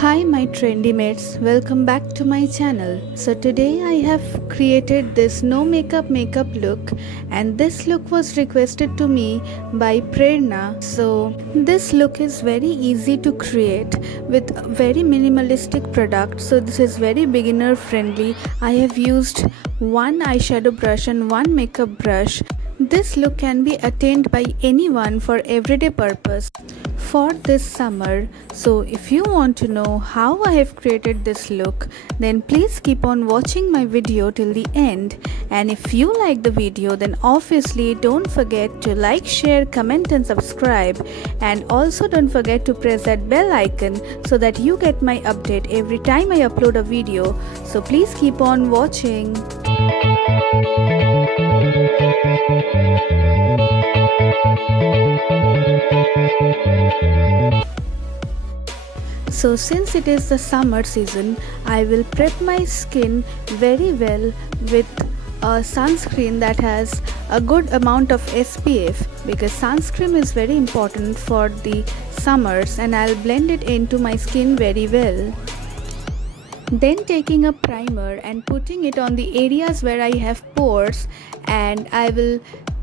Hi my trendy mates, welcome back to my channel. So today I have created this no makeup look, and this look was requested to me by Prerna. So this look is very easy to create with very minimalistic product. So this is very beginner friendly. I have used one eyeshadow brush and one makeup brush. This look can be attained by anyone for everyday purpose for this summer. So if you want to know how I have created this look, then please keep on watching my video till the end. And if you like the video, then obviously don't forget to like, share, comment and subscribe. And also don't forget to press that bell icon so that you get my update every time I upload a video. So please keep on watching. So since it is the summer season, I will prep my skin very well with a sunscreen that has a good amount of SPF, because sunscreen is very important for the summers, and I'll blend it into my skin very well. Then taking a primer and putting it on the areas where I have pores, and I will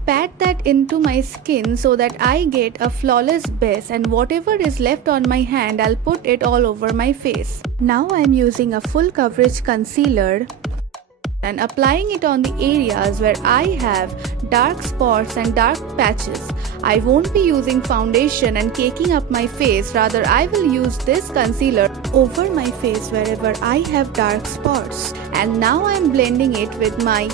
pat that into my skin so that I get a flawless base, and whatever is left on my hand I'll put it all over my face. Now I'm using a full coverage concealer and applying it on the areas where I have dark spots and dark patches. I won't be using foundation and caking up my face, rather I will use this concealer over my face wherever I have dark spots. And now I'm blending it with my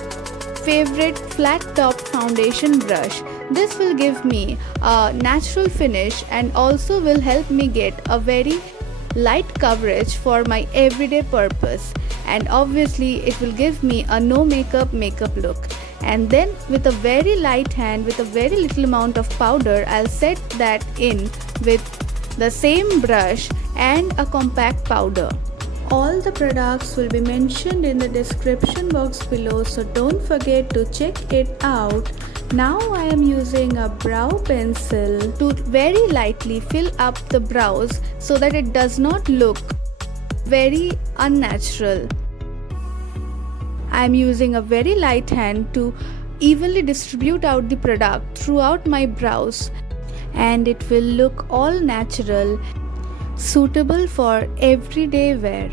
favorite flat top foundation brush. This will give me a natural finish and also will help me get a very light coverage for my everyday purpose, and obviously it will give me a no makeup look. And then with a very light hand, with a very little amount of powder, I'll set that in with the same brush and a compact powder. All the products will be mentioned in the description box below, so don't forget to check it out. Now I am using a brow pencil to very lightly fill up the brows so that it does not look very unnatural. I am using a very light hand to evenly distribute out the product throughout my brows, and it will look all natural, suitable for everyday wear.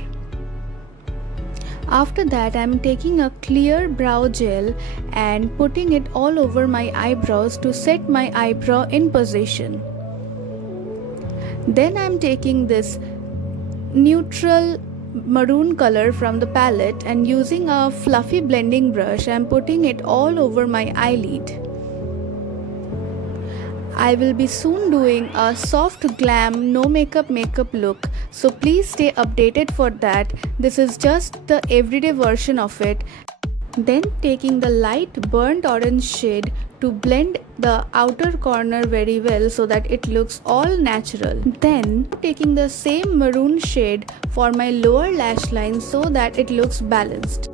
After that, I am taking a clear brow gel and putting it all over my eyebrows to set my eyebrow in position. Then I am taking this neutral maroon color from the palette and using a fluffy blending brush, I am putting it all over my eyelid. I will be soon doing a soft glam no makeup look, so please stay updated for that. This is just the everyday version of it. Then taking the light burnt orange shade to blend the outer corner very well so that it looks all natural. Then taking the same maroon shade for my lower lash line so that it looks balanced.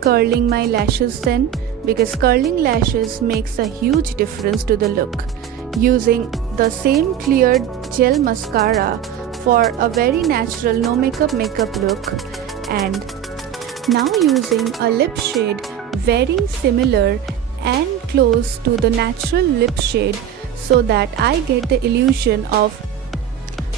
Curling my lashes then, because curling lashes makes a huge difference to the look. Using the same clear gel mascara for a very natural no makeup look, and now using a lip shade very similar and close to the natural lip shade so that I get the illusion of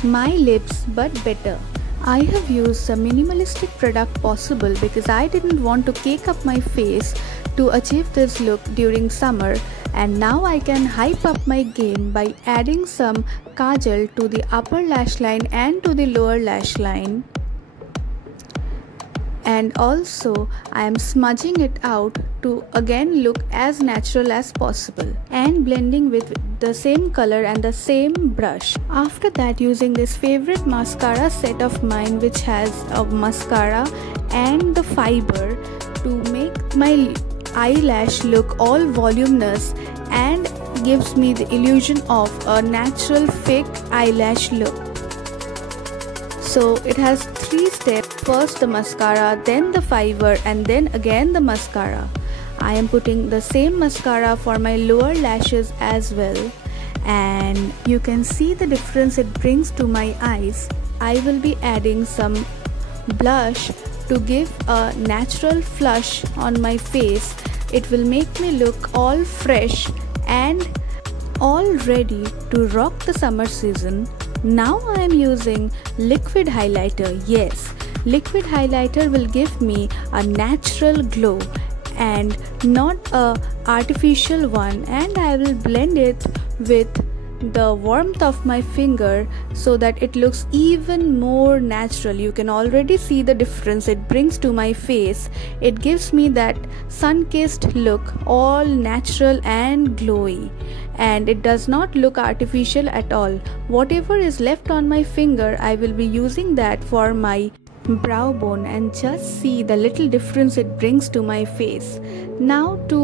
my lips but better. I have used the minimalistic product possible because I didn't want to cake up my face to achieve this look during summer, and now I can hype up my game by adding some kajal to the upper lash line and to the lower lash line. And also I am smudging it out to again look as natural as possible, and blending with the same color and the same brush. After that, using this favorite mascara set of mine which has a mascara and the fiber to make my eyelash look all voluminous and gives me the illusion of a natural fake eyelash look. So it has 3 steps: first the mascara, then the fiber, and then again the mascara. I am putting the same mascara for my lower lashes as well, and you can see the difference it brings to my eyes. I will be adding some blush to give a natural flush on my face. It will make me look all fresh and all ready to rock the summer season. Now I am using liquid highlighter. Yes, liquid highlighter will give me a natural glow and not a artificial one, and I will blend it with the warmth of my finger so that it looks even more natural. You can already see the difference it brings to my face. It gives me that sun-kissed look, all natural and glowy, and it does not look artificial at all. Whatever is left on my finger, I will be using that for my brow bone, and just see the little difference it brings to my face. Now to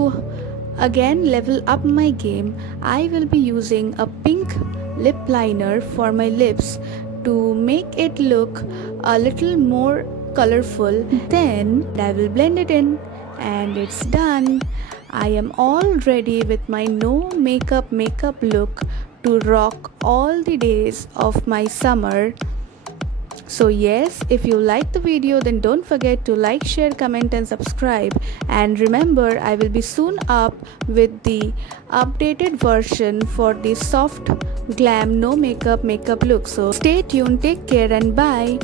again level up my game, I will be using a pink lip liner for my lips to make it look a little more colorful. Then I will blend it in and it's done. I am all ready with my no makeup look to rock all the days of my summer. So yes, if you like the video, then don't forget to like, share, comment and subscribe. And remember, I will be soon up with the updated version for the soft glam no makeup look. So stay tuned, take care and bye.